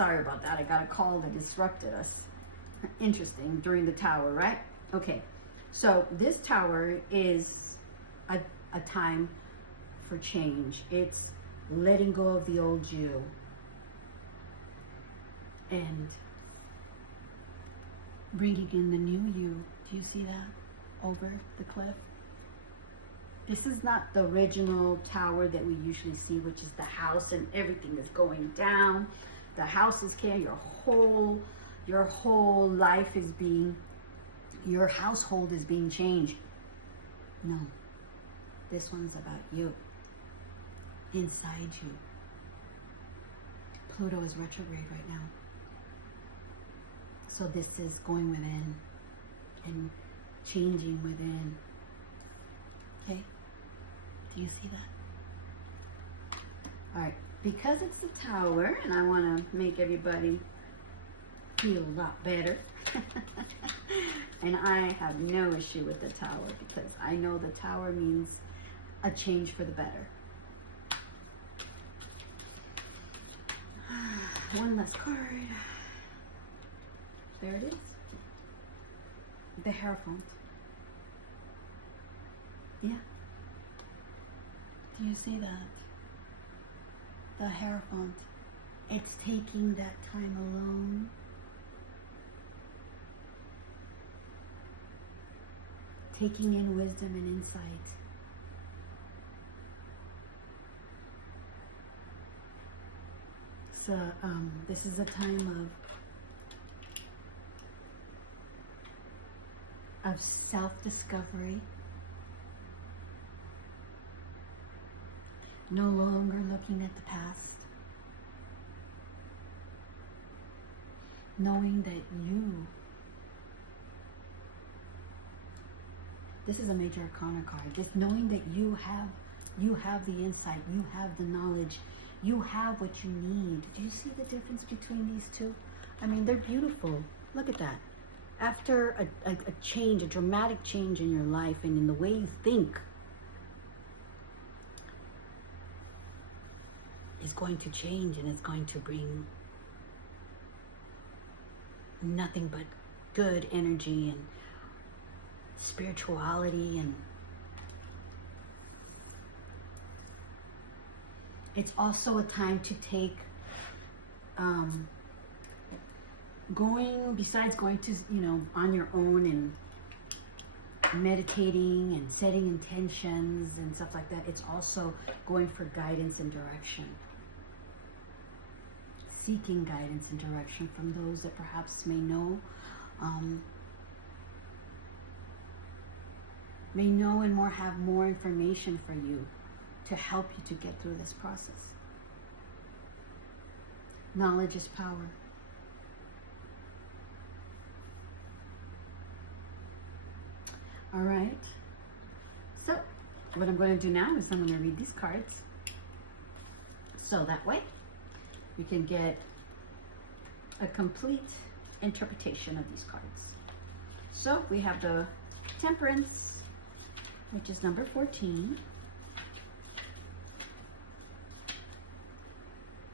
sorry about that. I got a call that disrupted us. Interesting, during the tower, right? Okay, so this tower is a time for change. It's letting go of the old you and bringing in the new you. Do you see that over the cliff? This is not the original tower that we usually see, which is the house and everything is going down. The house is here. Your whole life is being, your household is being changed. No, this one's about you, inside you. Pluto is retrograde right now. So this is going within and changing within. Okay? Do you see that? All right, because it's the tower and I want to make everybody feel a lot better. And I have no issue with the tower because I know the tower means a change for the better. One last card. There it is. The Hierophant. Yeah. Do you see that? The Hierophant. It's taking that time alone. Taking in wisdom and insight. So this is a time of self-discovery. No longer looking at the past. Knowing that you, this is a major arcana card, just knowing that you have the insight, you have the knowledge, you have what you need. Do you see the difference between these two? I mean, they're beautiful. Look at that. After a change, a dramatic change in your life and in the way you think, is going to change and it's going to bring nothing but good energy and spirituality, and it's also a time to take besides going to, on your own and meditating and setting intentions and stuff like that, it's also going for guidance and direction. Seeking guidance and direction from those that perhaps may know and have more information for you to help you to get through this process. Knowledge is power. All right. So what I'm going to do now is I'm going to read these cards. So that way we can get a complete interpretation of these cards. So we have the Temperance, which is number 14.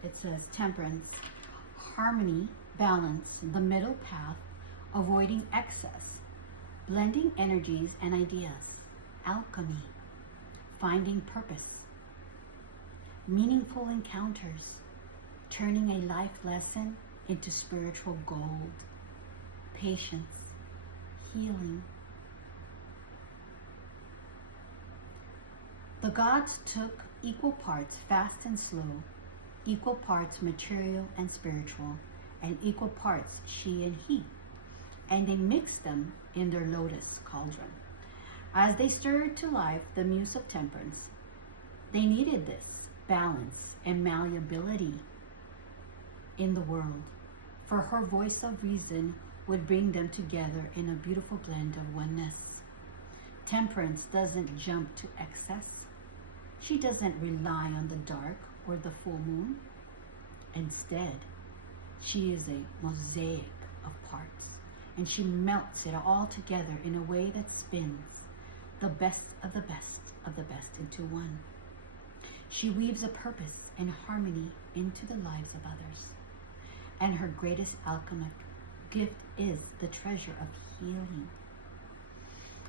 It says temperance, harmony, balance, the middle path, avoiding excess, blending energies and ideas, alchemy, finding purpose, meaningful encounters, turning a life lesson into spiritual gold, patience, healing. The gods took equal parts fast and slow, equal parts material and spiritual, and equal parts she and he, and they mixed them in their lotus cauldron. As they stirred to life the muse of temperance, they needed this balance and malleability in the world, for her voice of reason would bring them together in a beautiful blend of oneness. Temperance doesn't jump to excess. She doesn't rely on the dark or the full moon. Instead, she is a mosaic of parts, and she melts it all together in a way that spins the best of the best of the best into one. She weaves a purpose and harmony into the lives of others. and her greatest alchemic gift is the treasure of healing.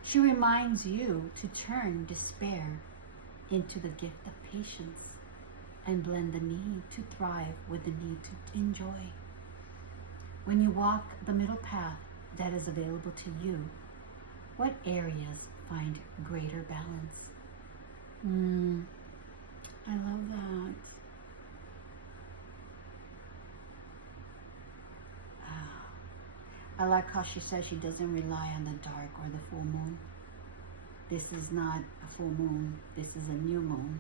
She reminds you to turn despair into the gift of patience and blend the need to thrive with the need to enjoy. When you walk the middle path that is available to you, what areas find greater balance? I love that. I like how she says she doesn't rely on the dark or the full moon. This is not a full moon. This is a new moon.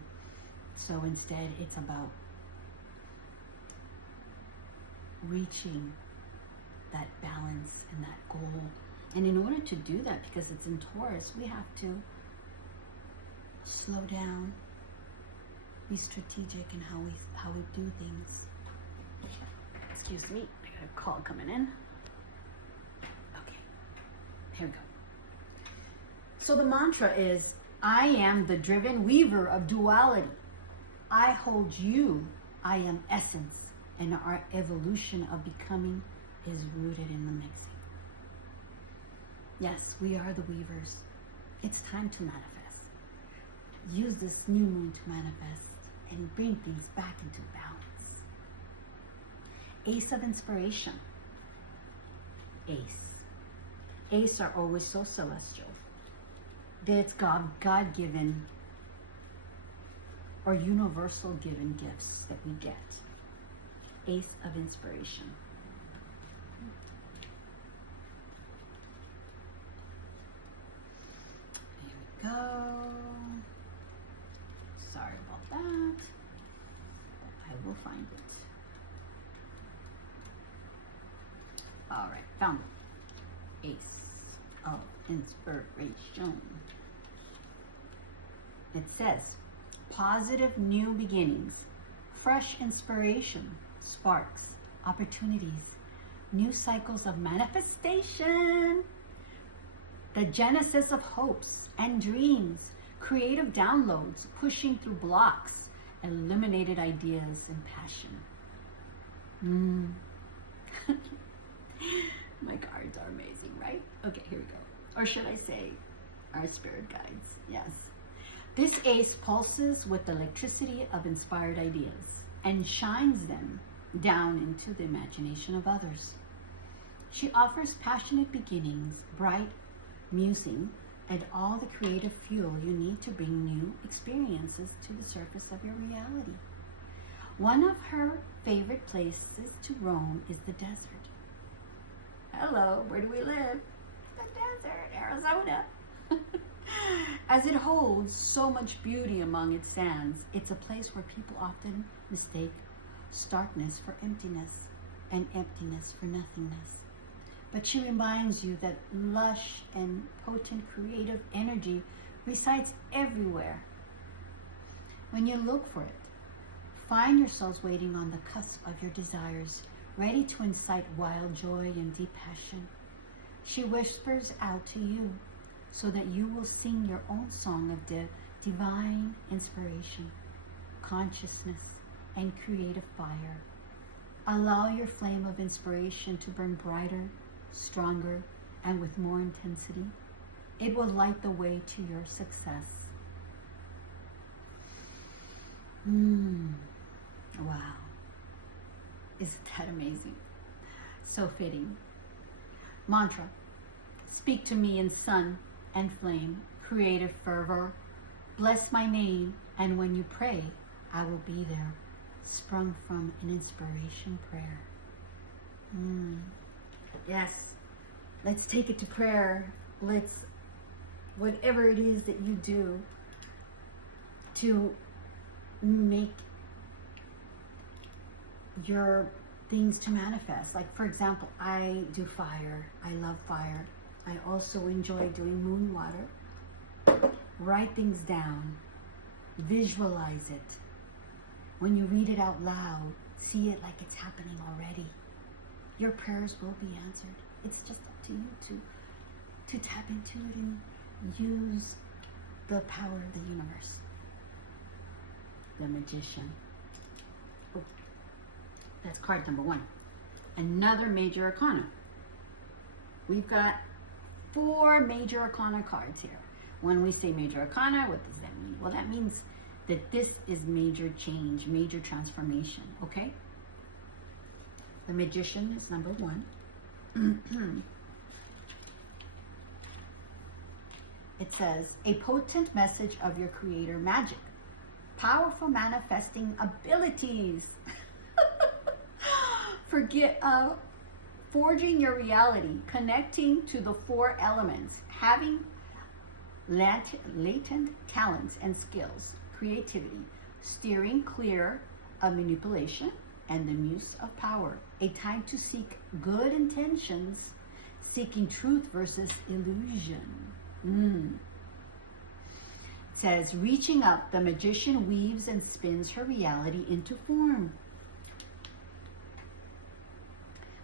So instead, it's about reaching that balance and that goal. And in order to do that, because it's in Taurus, we have to slow down, be strategic in how we do things. Excuse me, I got a call coming in. Okay, here we go. So the mantra is, I am the driven weaver of duality. I hold you. I am essence, and our evolution of becoming is rooted in the mixing. Yes, we are the weavers. It's time to manifest. Use this new moon to manifest and bring things back into balance. Ace of inspiration. Ace. Ace are always so celestial. It's God-given or universal given gifts that we get. Ace of inspiration. Here we go. Sorry about that. I will find it. All right, found it. Ace of inspiration. It says, positive new beginnings, fresh inspiration, sparks, opportunities, new cycles of manifestation, the genesis of hopes and dreams, creative downloads, pushing through blocks, eliminated ideas and passion. My cards are amazing, right? Okay, here we go. Or should I say, our spirit guides, yes. This ace pulses with the electricity of inspired ideas and shines them down into the imagination of others. She offers passionate beginnings, bright musing, and all the creative fuel you need to bring new experiences to the surface of your reality. One of her favorite places to roam is the desert. Hello, where do we live? The desert, Arizona. As it holds so much beauty among its sands, it's a place where people often mistake starkness for emptiness and emptiness for nothingness. But she reminds you that lush and potent creative energy resides everywhere. When you look for it, find yourselves waiting on the cusp of your desires, ready to incite wild joy and deep passion. She whispers out to you so that you will sing your own song of divine inspiration, consciousness, and creative fire. Allow your flame of inspiration to burn brighter, stronger, and with more intensity. It will light the way to your success. Wow. Isn't that amazing? So fitting. Mantra. Speak to me in sun and flame, creative fervor. Bless my name, and when you pray, I will be there, sprung from an inspiration prayer. Yes, let's take it to prayer. Let's, whatever it is that you do to make your things to manifest. Like, for example, I do fire. I love fire. I also enjoy doing moon water. Write things down. Visualize it. When you read it out loud, see it like it's happening already. Your prayers will be answered. It's just up to you to tap into it and use the power of the universe. The Magician. Oh, that's card number 1. Another major arcana. We've got 4 major arcana cards here. When we say major arcana, what does that mean? Well, that means that this is major change, major transformation, okay? The Magician is number 1. It says, a potent message of your creator magic. Powerful manifesting abilities. Forging your reality, connecting to the 4 elements, having latent talents and skills, creativity, steering clear of manipulation, and the muse of power. A time to seek good intentions, seeking truth versus illusion. It says, reaching up, the magician weaves and spins her reality into form.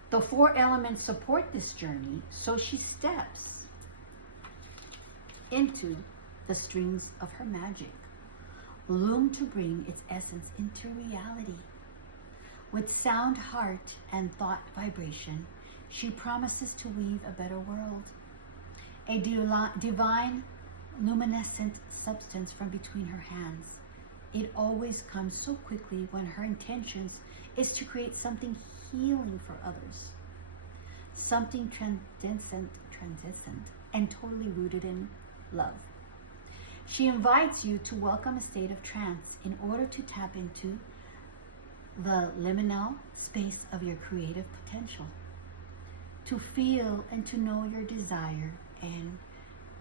The 4 elements support this journey, so she steps into the strings of her magic, loom to bring its essence into reality. With sound heart and thought vibration, she promises to weave a better world. A divine, luminescent substance from between her hands. It always comes so quickly when her intentions is to create something healing for others. Something transcendent, and totally rooted in love. She invites you to welcome a state of trance in order to tap into the liminal space of your creative potential. To feel and to know your desire and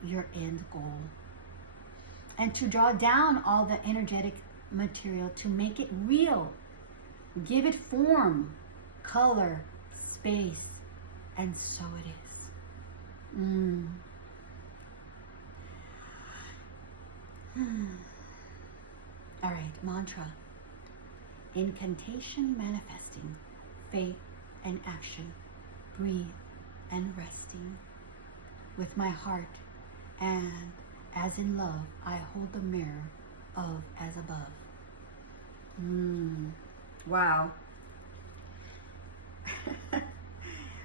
your end goal. And to draw down all the energetic material to make it real. Give it form, color, space, and so it is. All right, mantra. Incantation manifesting, faith and action, breathe and resting. With my heart and as in love, I hold the mirror of as above. Wow.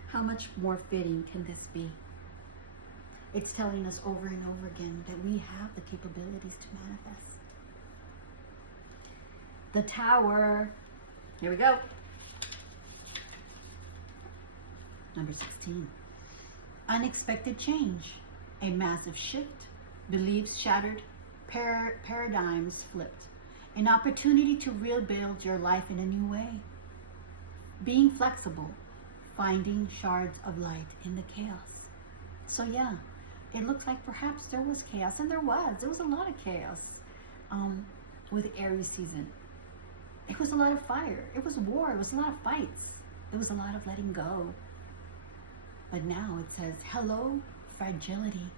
How much more fitting can this be? It's telling us over and over again that we have the capabilities to manifest. The Tower. Here we go. Number 16. Unexpected change. A massive shift. Beliefs shattered. Paradigms flipped. An opportunity to rebuild your life in a new way. Being flexible. Finding shards of light in the chaos. So yeah, it looks like perhaps there was chaos, and there was a lot of chaos with Aries season. It was a lot of fire, it was war, it was a lot of fights, it was a lot of letting go. But now it says, hello, fragility.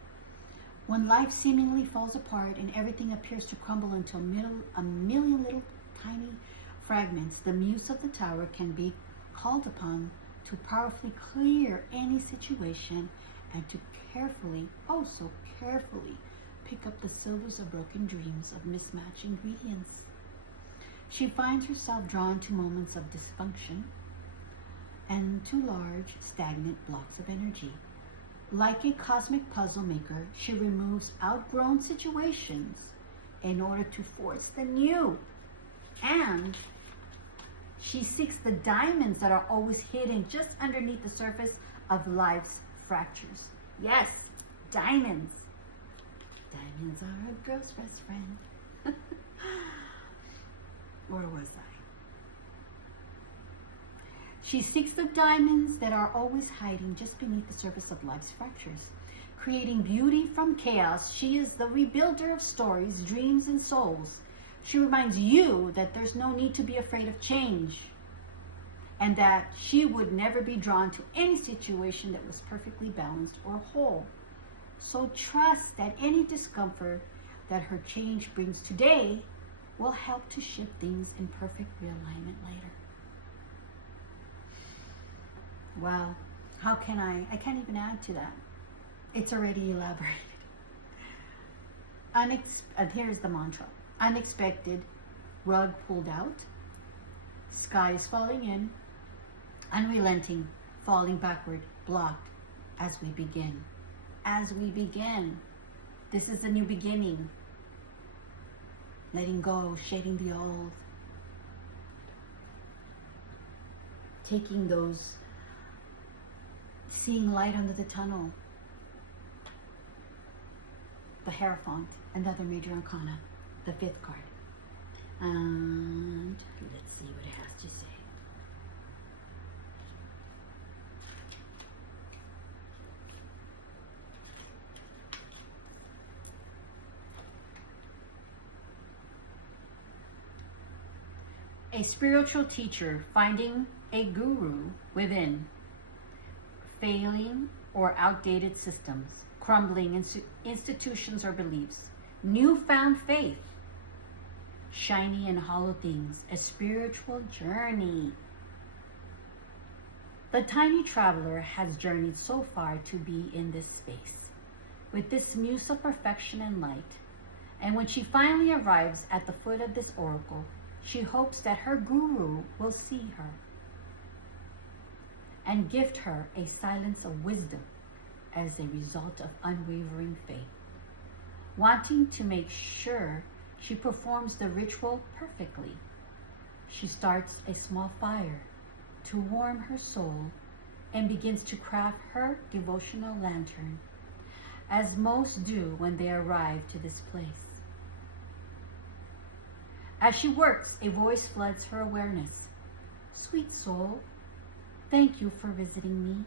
When life seemingly falls apart and everything appears to crumble into a million little tiny fragments, the muse of the Tower can be called upon to powerfully clear any situation and to carefully, oh so carefully, pick up the silvers of broken dreams of mismatched ingredients. She finds herself drawn to moments of dysfunction and to large, stagnant blocks of energy. Like a cosmic puzzle maker, she removes outgrown situations in order to force the new. And she seeks the diamonds that are always hidden just underneath the surface of life's fractures. Yes, diamonds. Diamonds are a girl's best friend. Where was I? She seeks the diamonds that are always hiding just beneath the surface of life's fractures. Creating beauty from chaos, she is the rebuilder of stories, dreams, and souls. She reminds you that there's no need to be afraid of change, and that she would never be drawn to any situation that was perfectly balanced or whole. So trust that any discomfort that her change brings today will help to shift things in perfect realignment later. Wow, how can I can't even add to that. It's already elaborated. Here's the mantra. Unexpected, rug pulled out, sky is falling in, unrelenting, falling backward, blocked as we begin. As we begin. This is the new beginning. Letting go, shedding the old. Taking those, seeing light under the tunnel. The Hierophant, another major arcana, the 5th card. And let's see what it has to say. A spiritual teacher finding a guru within, failing or outdated systems, crumbling institutions or beliefs, newfound faith, shiny and hollow things, a spiritual journey. The tiny traveler has journeyed so far to be in this space, with this muse of perfection and light, and when she finally arrives at the foot of this oracle, she hopes that her guru will see her and gift her a silence of wisdom as a result of unwavering faith. Wanting to make sure she performs the ritual perfectly, she starts a small fire to warm her soul and begins to craft her devotional lantern, as most do when they arrive to this place. As she works, a voice floods her awareness. Sweet soul, thank you for visiting me.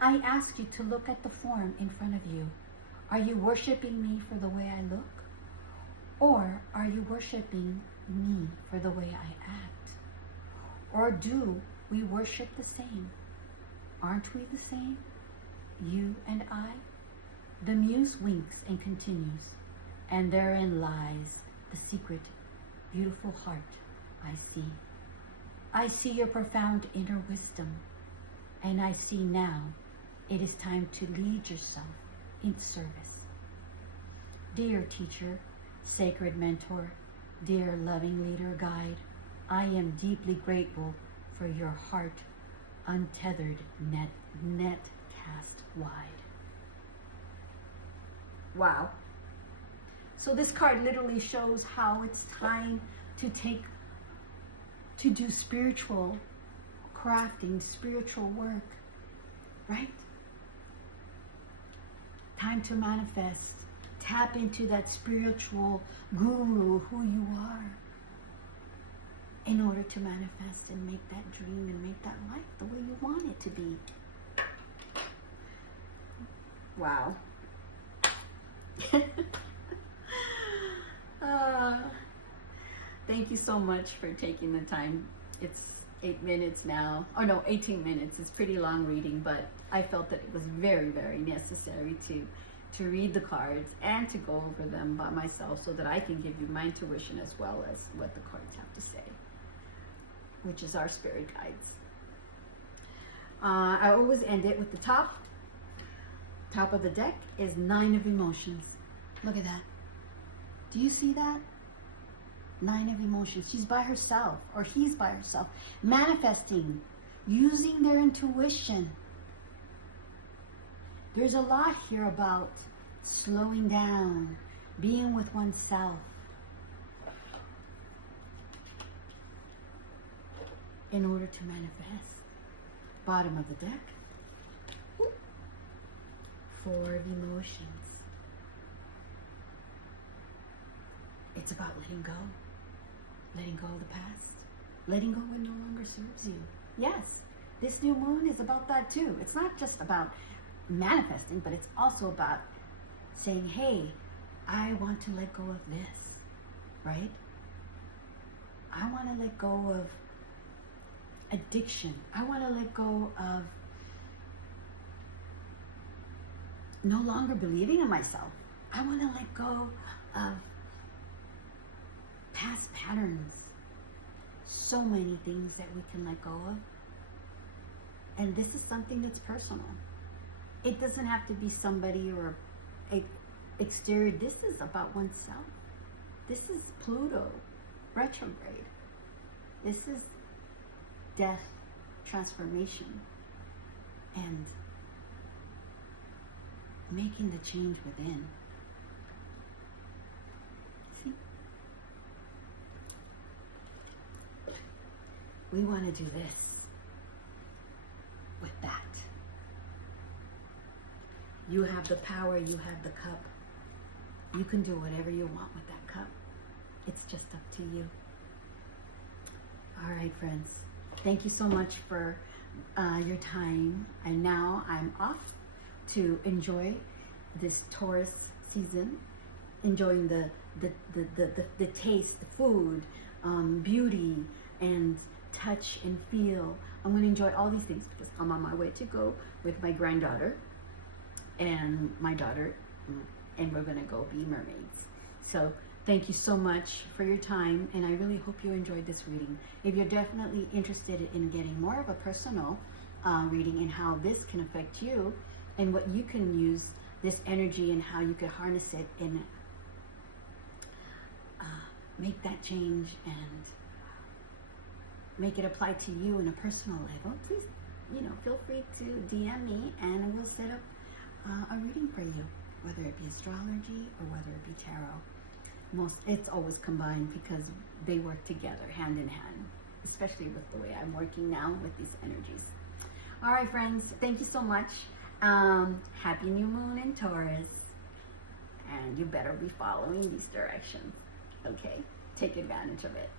I ask you to look at the form in front of you. Are you worshiping me for the way I look? Or are you worshiping me for the way I act? Or do we worship the same? Aren't we the same? You and I? The muse winks and continues, and therein lies the secret, beautiful heart I see. I see your profound inner wisdom, and I see now it is time to lead yourself in service. Dear teacher, sacred mentor, dear loving leader guide, I am deeply grateful for your heart untethered net cast wide. Wow. So this card literally shows how it's time to do spiritual crafting, spiritual work, right? Time to manifest. Tap into that spiritual guru who you are in order to manifest and make that dream and make that life the way you want it to be. Wow. Thank you so much for taking the time. It's 8 minutes now. Oh no, 18 minutes. It's pretty long reading, but I felt that it was very, very necessary to read the cards and to go over them by myself so that I can give you my intuition as well as what the cards have to say, which is our spirit guides. I always end it with the top of the deck is 9 of emotions. Look at that. Do you see that? 9 of emotions. She's by herself, or he's by herself, manifesting, using their intuition. There's a lot here about slowing down, being with oneself, in order to manifest. Bottom of the deck, 4 of emotions. It's about letting go. Letting go of the past. Letting go what no longer serves you. Yes, this new moon is about that too. It's not just about manifesting, but it's also about saying, hey, I want to let go of this, right? I want to let go of addiction. I want to let go of no longer believing in myself. I want to let go of past patterns. So many things that we can let go of. And this is something that's personal. It doesn't have to be somebody or a exterior. This is about oneself. This is Pluto retrograde. This is death transformation and making the change within. See? We want to do this with that. You have the power, you have the cup. You can do whatever you want with that cup. It's just up to you. All right, friends. Thank you so much for your time. And now I'm off to enjoy this Taurus season, enjoying the taste, the food, beauty, and touch and feel. I'm going to enjoy all these things because I'm on my way to go with my granddaughter and my daughter, and we're going to go be mermaids. So thank you so much for your time, and I really hope you enjoyed this reading. If you're definitely interested in getting more of a personal reading and how this can affect you and what you can use this energy and how you can harness it and make that change and make it apply to you in a personal level, please, feel free to DM me and we'll set up a reading for you, whether it be astrology or whether it be tarot. It's always combined because they work together hand in hand, especially with the way I'm working now with these energies. All right, friends, thank you so much. Happy new moon in Taurus, and you better be following these directions. Okay, take advantage of it,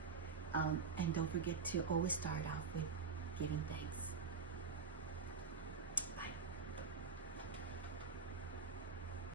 and don't forget to always start off with giving thanks.